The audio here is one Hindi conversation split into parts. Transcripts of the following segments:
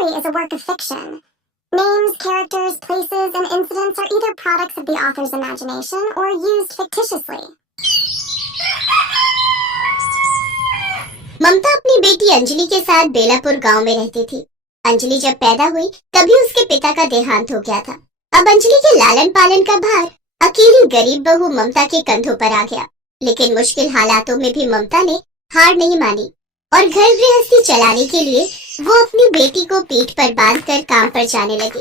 story is a work of fiction. Names, characters, places, and incidents are either products of the author's imagination or used fictitiously. ममता अपनी बेटी अंजलि के साथ बेलापुर गांव में रहती थी। अंजलि जब पैदा हुई तभी उसके पिता का देहांत हो गया था। अब अंजलि के लालन पालन का भार अकेली गरीब बहू ममता के कंधों पर आ गया। लेकिन मुश्किल हालातों में भी ममता ने हार नहीं मानी और घर गृहस्थी चलाने के लिए वो अपनी बेटी को पीठ पर बांधकर काम पर जाने लगी।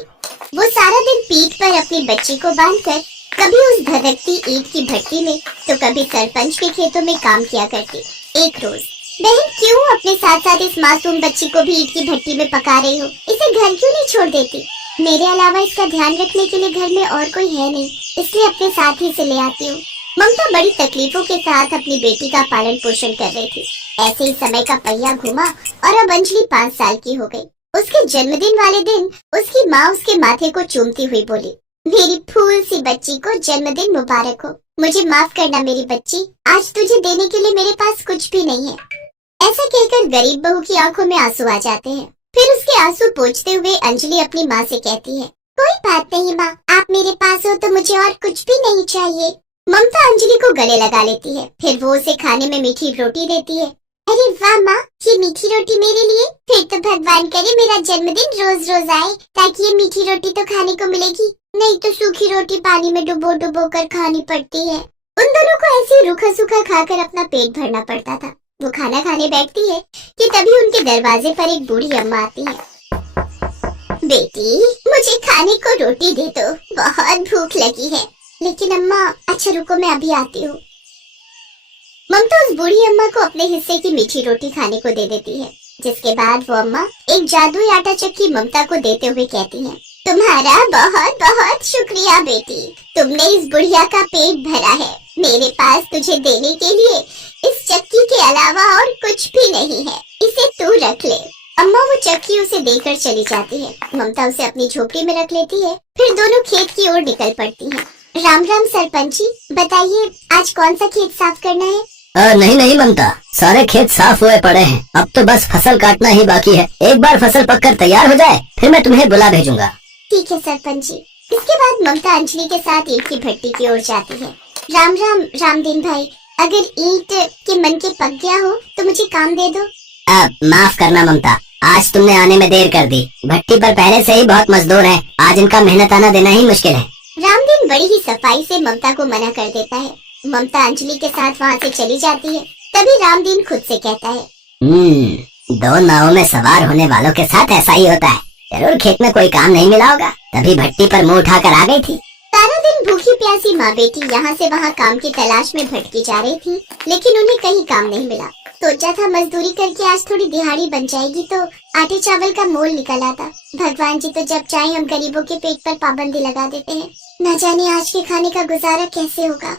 वो सारा दिन पीठ पर अपनी बच्ची को बांधकर कभी उस धधकती ईंट की भट्टी में तो कभी सरपंच के खेतों में काम किया करती। एक रोज, बहन क्यों अपने साथ साथ इस मासूम बच्ची को भी ईंट की भट्टी में पका रही हो? इसे घर क्यों नहीं छोड़ देती? मेरे अलावा इसका ध्यान रखने के लिए घर में और कोई है नहीं, इसलिए अपने साथ ही से ले आती हूँ। ममता बड़ी तकलीफों के साथ अपनी बेटी का पालन पोषण कर रही थी। ऐसे ही समय का पहिया घुमा और अब अंजलि 5 साल की हो गई। उसके जन्मदिन वाले दिन उसकी माँ उसके माथे को चूमती हुई बोली, मेरी फूल सी बच्ची को जन्मदिन मुबारक हो। मुझे माफ करना मेरी बच्ची, आज तुझे देने के लिए मेरे पास कुछ भी नहीं है। ऐसा कहकर गरीब बहू की आंखों में आंसू आ जाते हैं। फिर उसके आंसू पोंछते हुए अंजलि अपनी माँ से कहती है, कोई बात नहीं माँ, आप मेरे पास हो तो मुझे और कुछ भी नहीं चाहिए। ममता अंजलि को गले लगा लेती है। फिर वो उसे खाने में मीठी रोटी देती है। अरे वाह माँ, ये मीठी रोटी मेरे लिए? फिर तो भगवान करे मेरा जन्मदिन रोज रोज आए, ताकि ये मीठी रोटी तो खाने को मिलेगी, नहीं तो सूखी रोटी पानी में डुबो डुबो कर खानी पड़ती है। उन दोनों को ऐसे रूखा सूखा खाकर अपना पेट भरना पड़ता था। वो खाना खाने बैठती है कि तभी उनके दरवाजे पर एक बूढ़ी अम्मा आती है। बेटी, मुझे खाने को रोटी दे दो, बहुत भूख लगी है। लेकिन अम्मा, अच्छा रुको मैं अभी आती हूँ। ममता उस बूढ़ी अम्मा को अपने हिस्से की मीठी रोटी खाने को दे देती है, जिसके बाद वो अम्मा एक जादुई आटा चक्की ममता को देते हुए कहती है, तुम्हारा बहुत बहुत शुक्रिया बेटी, तुमने इस बुढ़िया का पेट भरा है। मेरे पास तुझे देने के लिए इस चक्की के अलावा और कुछ भी नहीं है, इसे तू रख ले। अम्मा वो चक्की उसे देकर चली जाती है। ममता उसे अपनी झोपड़ी में रख लेती है। फिर दोनों खेत की ओर निकल पड़ती हैं। राम राम सरपंच जी, बताइए आज कौन सा खेत साफ करना है? नहीं नहीं ममता, सारे खेत साफ हुए पड़े हैं, अब तो बस फसल काटना ही बाकी है। एक बार फसल पककर तैयार हो जाए फिर मैं तुम्हें बुला भेजूंगा। ठीक है सरपंच जी। इसके बाद ममता अंजलि के साथ ईंट की भट्टी की ओर जाती है। राम राम रामदीन भाई, अगर ईंट के मन के पक गया हो तो मुझे काम दे दो। माफ करना ममता, आज तुमने आने में देर कर दी। भट्टी पर पहले से ही बहुत मजदूर हैं, आज इनका मेहनत आना देना ही मुश्किल है। रामदीन बड़ी ही सफाई से ममता को मना कर देता है। ममता अंजलि के साथ वहाँ से चली जाती है। तभी रामदीन खुद से कहता है, दो नावों में सवार होने वालों के साथ ऐसा ही होता है। जरूर खेत में कोई काम नहीं मिला होगा, तभी भट्टी पर मुंह उठाकर आ गई थी। सारा दिन भूखी प्यासी माँ बेटी यहाँ से वहाँ काम की तलाश में भटकी जा रही थी, लेकिन उन्हें कहीं काम नहीं मिला। सोचा था मजदूरी करके आज थोड़ी दिहाड़ी बन जाएगी तो आटे चावल का मोल निकल आता। भगवान जी तो जब चाहे हम गरीबों के पेट पर पाबंदी लगा देते हैं। न जाने आज के खाने का गुजारा कैसे होगा।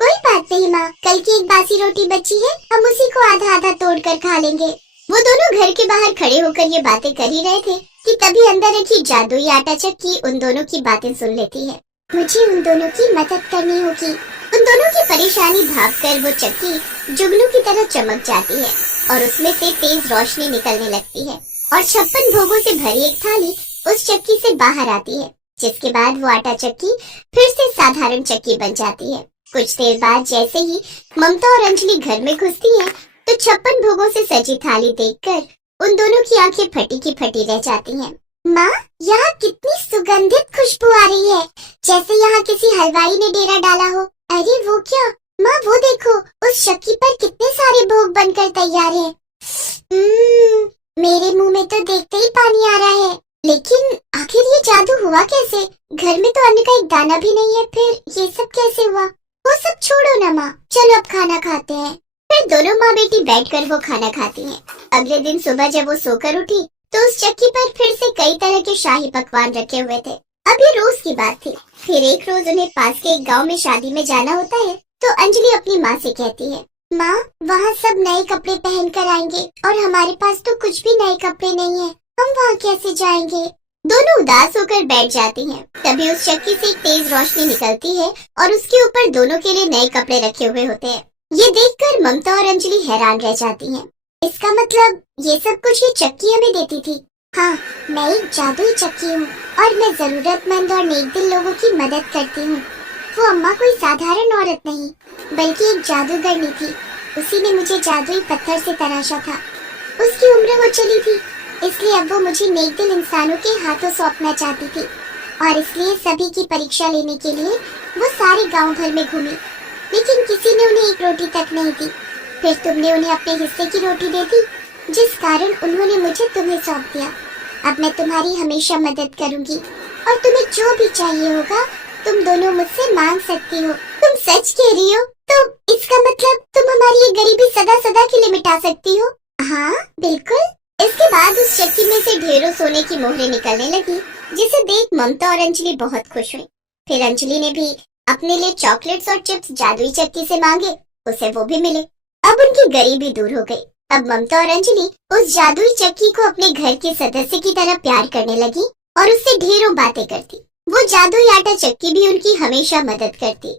कोई बात नहीं माँ, कल की एक बासी रोटी बची है, हम उसी को आधा आधा तोड़ कर खा लेंगे। वो दोनों घर के बाहर खड़े होकर ये बातें कर ही रहे थे कि तभी अंदर रखी जादुई आटा चक्की उन दोनों की बातें सुन लेती है। मुझे उन दोनों की मदद करनी होगी। उन दोनों की परेशानी भांपकर वो चक्की जुगनू की तरह चमक जाती है और उसमें से तेज रोशनी निकलने लगती है और 56 भोगों से भरी एक थाली उस चक्की से बाहर आती है, जिसके बाद वो आटा चक्की फिर से साधारण चक्की बन जाती है। कुछ देर बाद जैसे ही ममता और अंजलि घर में घुसती हैं, तो 56 भोगों से सजी थाली देखकर उन दोनों की आंखें फटी की फटी रह जाती हैं। माँ, यहाँ कितनी सुगंधित खुशबू आ रही है, जैसे यहाँ किसी हलवाई ने डेरा डाला हो। अरे वो क्या माँ, वो देखो उस चक्की पर कितने सारे भोग बनकर तैयार हैं। मेरे मुंह में तो देखते ही पानी आ रहा है। लेकिन आखिर ये जादू हुआ कैसे? घर में तो अन्न का एक दाना भी नहीं है, फिर ये सब कैसे हुआ? वो सब छोड़ो ना माँ, चलो अब खाना खाते हैं। फिर दोनों माँ बेटी बैठकर वो खाना खाती हैं। अगले दिन सुबह जब वो सोकर उठी तो उस चक्की पर फिर से कई तरह के शाही पकवान रखे हुए थे। अब ये रोज की बात थी। फिर एक रोज उन्हें पास के एक गांव में शादी में जाना होता है, तो अंजलि अपनी माँ से कहती है, माँ वहाँ सब नए कपड़े पहन कर आएंगे और हमारे पास तो कुछ भी नए कपड़े नहीं है, हम वहाँ कैसे जाएंगे? दोनों उदास होकर बैठ जाती हैं। तभी उस चक्की से एक तेज रोशनी निकलती है और उसके ऊपर दोनों के लिए नए कपड़े रखे हुए होते हैं। ये देखकर ममता और अंजलि हैरान रह जाती हैं। इसका मतलब ये सब कुछ ये चक्की हमें देती थी। हाँ, मैं एक जादुई चक्की हूँ और मैं जरूरतमंद और नेकदिल लोगों की मदद करती हूँ। वो अम्मा कोई साधारण औरत नहीं, बल्कि एक जादूगरनी थी। उसी ने मुझे जादुई पत्थर से तराशा था। उसकी उम्र हो चली थी, इसलिए अब वो मुझे नेकदिल इंसानों के हाथों सौंपना चाहती थी, और इसलिए सभी की परीक्षा लेने के लिए वो सारे गांव भर में घूमी, लेकिन किसी ने उन्हें एक रोटी तक नहीं दी। फिर तुमने उन्हें अपने हिस्से की रोटी दे दी, जिस कारण उन्होंने मुझे तुम्हें सौंप दिया। अब मैं तुम्हारी हमेशा मदद करूंगी, और तुम्हें जो भी चाहिए होगा तुम दोनों मुझसे मांग सकती हो। तुम सच कह रही हो? तो इसका मतलब तुम हमारी ये गरीबी सदा सदा के लिए मिटा सकती हो? हाँ, बिल्कुल। इसके बाद उस चक्की में से ढेरों सोने की मोहरें निकलने लगी, जिसे देख ममता और अंजलि बहुत खुश हुई। फिर अंजलि ने भी अपने लिए चॉकलेट्स और चिप्स जादुई चक्की से मांगे, उसे वो भी मिले। अब उनकी गरीबी दूर हो गई। अब ममता और अंजलि उस जादुई चक्की को अपने घर के सदस्य की तरह प्यार करने लगी और उससे ढेरों बातें करती। वो जादुई आटा चक्की भी उनकी हमेशा मदद करती।